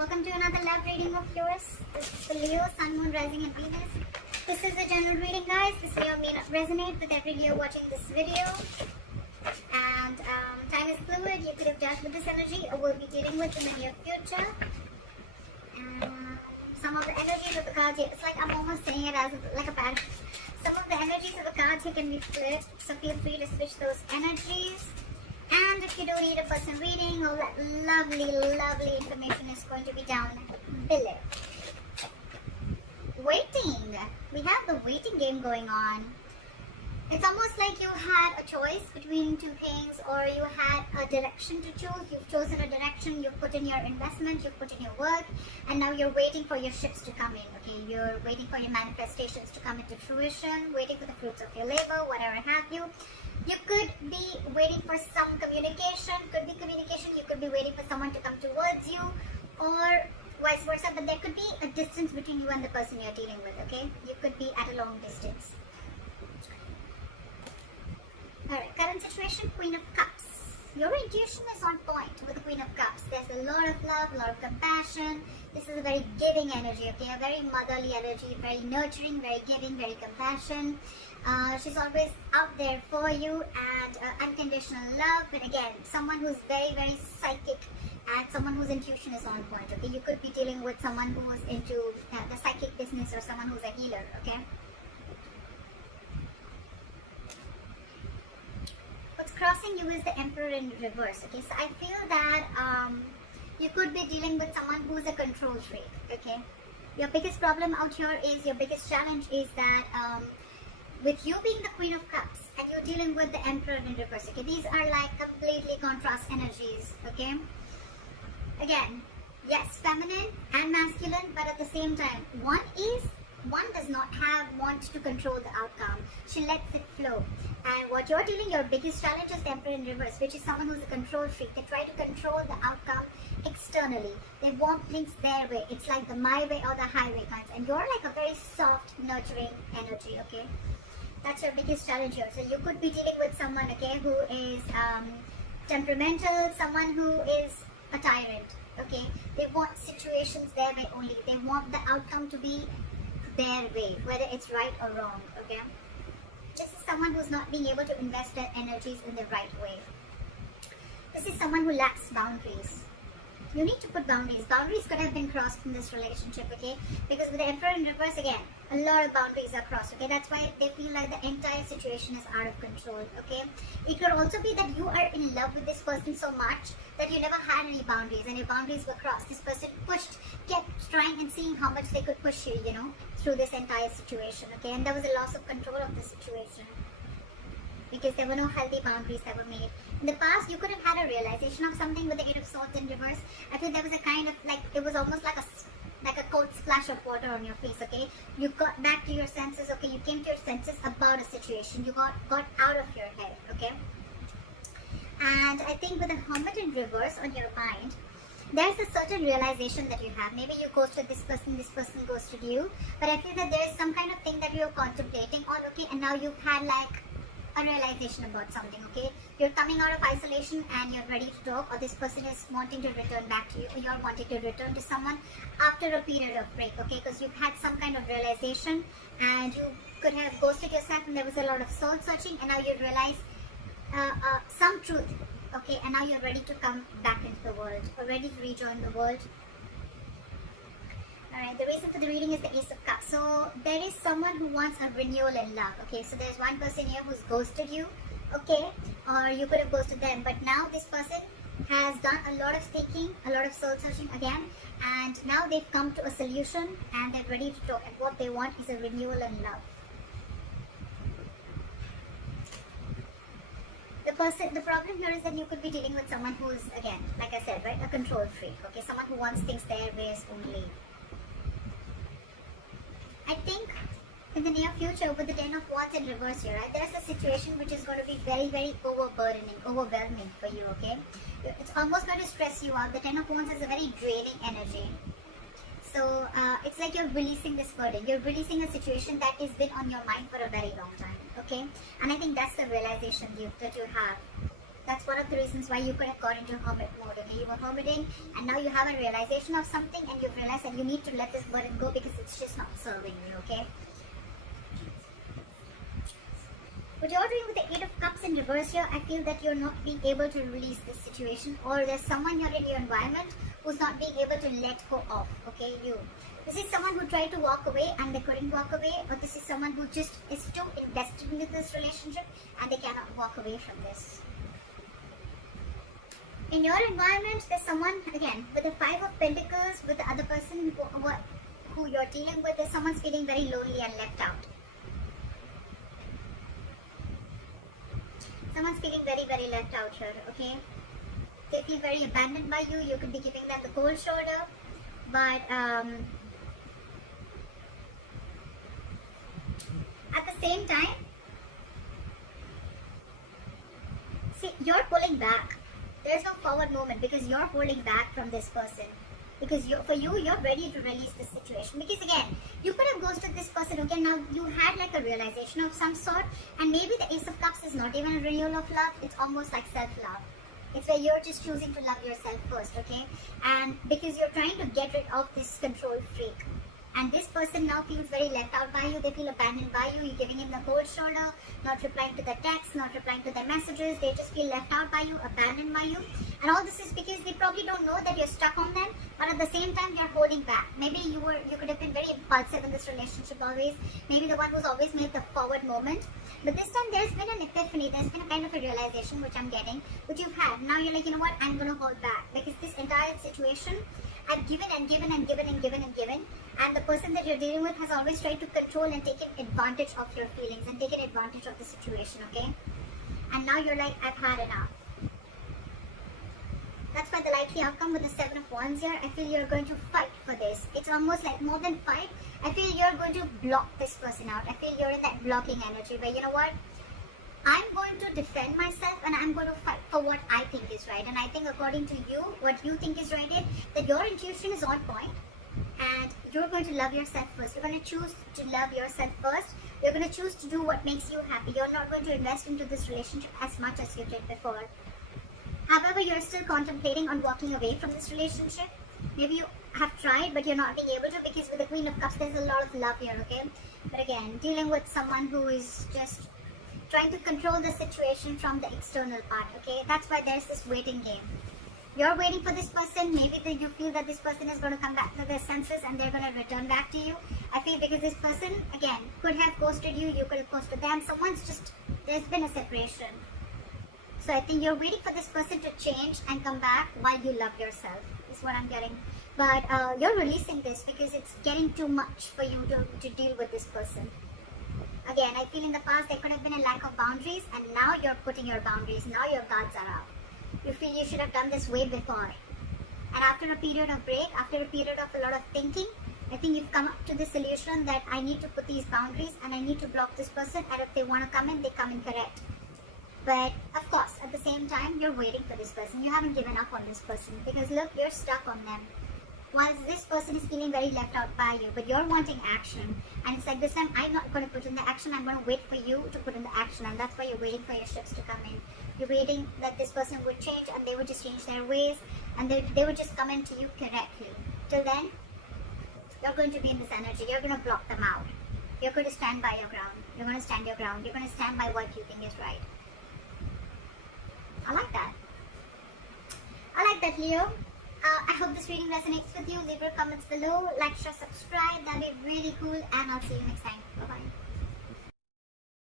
Welcome to another love reading of yours. This is the Leo, Sun, Moon, Rising and Venus. This is a general reading, guys. This may or may not resonate with every Leo watching this video. And time is fluid. You could have dealt with this energy or will be dealing with in the near future. Some of the energies of the cards here, it's like I'm almost saying it as like a pattern. Some of the energies of the cards here can be flipped, so feel free to switch those energies. And if you do need a personal reading, all that lovely information is going to be down below. Waiting. We have the waiting game going on. It's almost like you had a choice between two things, or you had a direction to choose. You've chosen a direction, you've put in your investment, you've put in your work, and now you're waiting for your ships to come in, okay? You're waiting for your manifestations to come into fruition, waiting for the fruits of your labor, whatever have you. You could be waiting for some communication, you could be waiting for someone to come towards you, or vice versa, but there could be a distance between you and the person you're dealing with, okay? You could be at a long distance. Alright, current situation, Queen of Cups. Your intuition is on point with the Queen of Cups. There's a lot of love, a lot of compassion. This is a very giving energy, okay? A very motherly energy, very nurturing, very giving, very compassion. She's always out there for you, and unconditional love. But again, someone who's very psychic, and someone whose intuition is on point, okay? You could be dealing with someone who is into the psychic business, or someone who's a healer, okay? What's crossing you is the Emperor in reverse, okay? So I feel that you could be dealing with someone who's a control freak, okay? Your biggest problem out here is, your biggest challenge is that with you being the Queen of Cups and you're dealing with the Emperor in reverse, okay? These are like completely contrast energies, okay? Again, yes, feminine and masculine, but at the same time, one does not want to control the outcome. She lets it flow. And what you're dealing, your biggest challenge is the Emperor in reverse, which is someone who's a control freak. They try to control the outcome externally. They want things their way. It's like the my way or the highway kinds. And you're like a very soft, nurturing energy, okay? That's your biggest challenge here. So you could be dealing with someone, okay, who is temperamental, someone who is a tyrant, okay? They want situations their way only. They want the outcome to be their way, whether it's right or wrong, okay? This is someone who's not being able to invest their energies in the right way. This is someone who lacks boundaries. You need to put boundaries. Boundaries could have been crossed in this relationship, okay? Because with the Emperor in reverse, again, a lot of boundaries are crossed, okay? That's why they feel like the entire situation is out of control, okay? It could also be that you are in love with this person so much that you never had any boundaries, and your boundaries were crossed. This person kept trying and seeing how much they could push you, you know, through this entire situation, okay? And there was a loss of control of the situation, because there were no healthy boundaries that were made. In the past, you could have had a realization of something with the Eight of Swords in reverse. I feel there was a kind of like, it was almost like a cold splash of water on your face, okay? You got back to your senses, okay? You came to your senses about a situation. You got out of your head, okay? And I think with the Hermit in reverse on your mind, there's a certain realization that you have. Maybe you ghosted this person ghosted you. But I feel that there is some kind of thing that you're contemplating on, okay? And now you've had like a realization about something, okay? You're coming out of isolation and you're ready to talk, or this person is wanting to return back to you, or you're wanting to return to someone after a period of break, okay? Because you've had some kind of realization, and you could have ghosted yourself and there was a lot of soul searching, and now you realize some truth, okay? And now you're ready to come back into the world, or ready to rejoin the world. Alright, the reason for the reading is the Ace of Cups. So there is someone who wants a renewal in love, okay? So there's one person here who's ghosted you, okay? Or you could have ghosted them, but now this person has done a lot of thinking, a lot of soul searching again, and now they've come to a solution and they're ready to talk, and what they want is a renewal in love. The problem here is that you could be dealing with someone who is, again, like I said, right, a control freak, okay? Someone who wants things their ways only. I think in the near future, with the Ten of Wands in reverse here, right, there's a situation which is going to be very overwhelming for you, okay? It's almost going to stress you out. The Ten of Wands is a very draining energy. So it's like you're releasing this burden. You're releasing a situation that has been on your mind for a very long time, okay? And I think that's the realization that you have. That's one of the reasons why you could have got into hermit mode. Okay, you were hermiting, and now you have a realization of something, and you've realized that you need to let this burden go because it's just not serving you. Okay. What you're doing with the Eight of Cups in reverse here, I feel that you're not being able to release this situation, or there's someone here in your environment who's not being able to let go of. Okay, you. This is someone who tried to walk away and they couldn't walk away, or this is someone who just is too invested into this relationship and they cannot walk away from this. In your environment, there's someone, again, with the Five of Pentacles, with the other person who you're dealing with, there's someone's feeling very lonely and left out. Someone's feeling very, very left out here, okay? They feel very abandoned by you. You could be giving them the cold shoulder, but at the same time, see, you're pulling back. There's no forward movement because you're holding back from this person. Because you're ready to release this situation. Because again, you could have ghosted this person. Okay, now you had like a realization of some sort, and maybe the Ace of Cups is not even a renewal of love. It's almost like self-love. It's where you're just choosing to love yourself first, okay? And because you're trying to get rid of this control freak. And this person now feels very left out by you. They feel abandoned by you. You're giving him the cold shoulder, not replying to the texts, not replying to their messages. They just feel left out by you, abandoned by you. And all this is because they probably don't know that you're stuck on them, but at the same time you're holding back. Maybe you could have been very impulsive in this relationship always. Maybe the one who's always made the forward moment. But this time there's been an epiphany. There's been a kind of a realization which I'm getting, which you've had. Now you're like, you know what? I'm going to hold back because this entire situation, I've given and given and given and given and given, and the person that you're dealing with has always tried to control and taken advantage of your feelings and taken advantage of the situation, okay? And now you're like, I've had enough. That's why the likely outcome with the Seven of Wands here, I feel you're going to fight for this. It's almost like more than fight. I feel you're going to block this person out. I feel you're in that blocking energy where, you know what? I'm going to defend myself and I'm going to fight for what I think is right. And I think according to you, what you think is right is that your intuition is on point and you're going to love yourself first. You're going to choose to love yourself first. You're going to choose to do what makes you happy. You're not going to invest into this relationship as much as you did before. However, you're still contemplating on walking away from this relationship. Maybe you have tried, but you're not being able to because with the Queen of Cups, there's a lot of love here, okay? But again, dealing with someone who is just trying to control the situation from the external part, okay? That's why there's this waiting game. You're waiting for this person. Maybe you feel that this person is going to come back to their senses and they're going to return back to you. I feel because this person, again, could have ghosted you. You could have ghosted them. There's been a separation. So I think you're waiting for this person to change and come back while you love yourself, is what I'm getting. But you're releasing this because it's getting too much for you to deal with this person. Again, I feel in the past there could have been a lack of boundaries and now you're putting your boundaries. Now your guards are up. You feel you should have done this way before. And after a period of break, after a period of a lot of thinking, I think you've come up to the solution that I need to put these boundaries and I need to block this person, and if they want to come in, they come in correct. But of course, at the same time, you're waiting for this person. You haven't given up on this person because look, you're stuck on them. Whilst this person is feeling very left out by you, but you're wanting action. And it's like this time, I'm not going to put in the action. I'm going to wait for you to put in the action. And that's why you're waiting for your ships to come in. You're waiting that this person would change and they would just change their ways. And they would just come into you correctly. Till then, you're going to be in this energy. You're going to block them out. You're going to stand by your ground. You're going to stand your ground. You're going to stand by what you think is right. I like that. I like that, Leo. I hope this reading resonates with you. Leave your comments below. Like, share, subscribe. That'd be really cool. And I'll see you next time.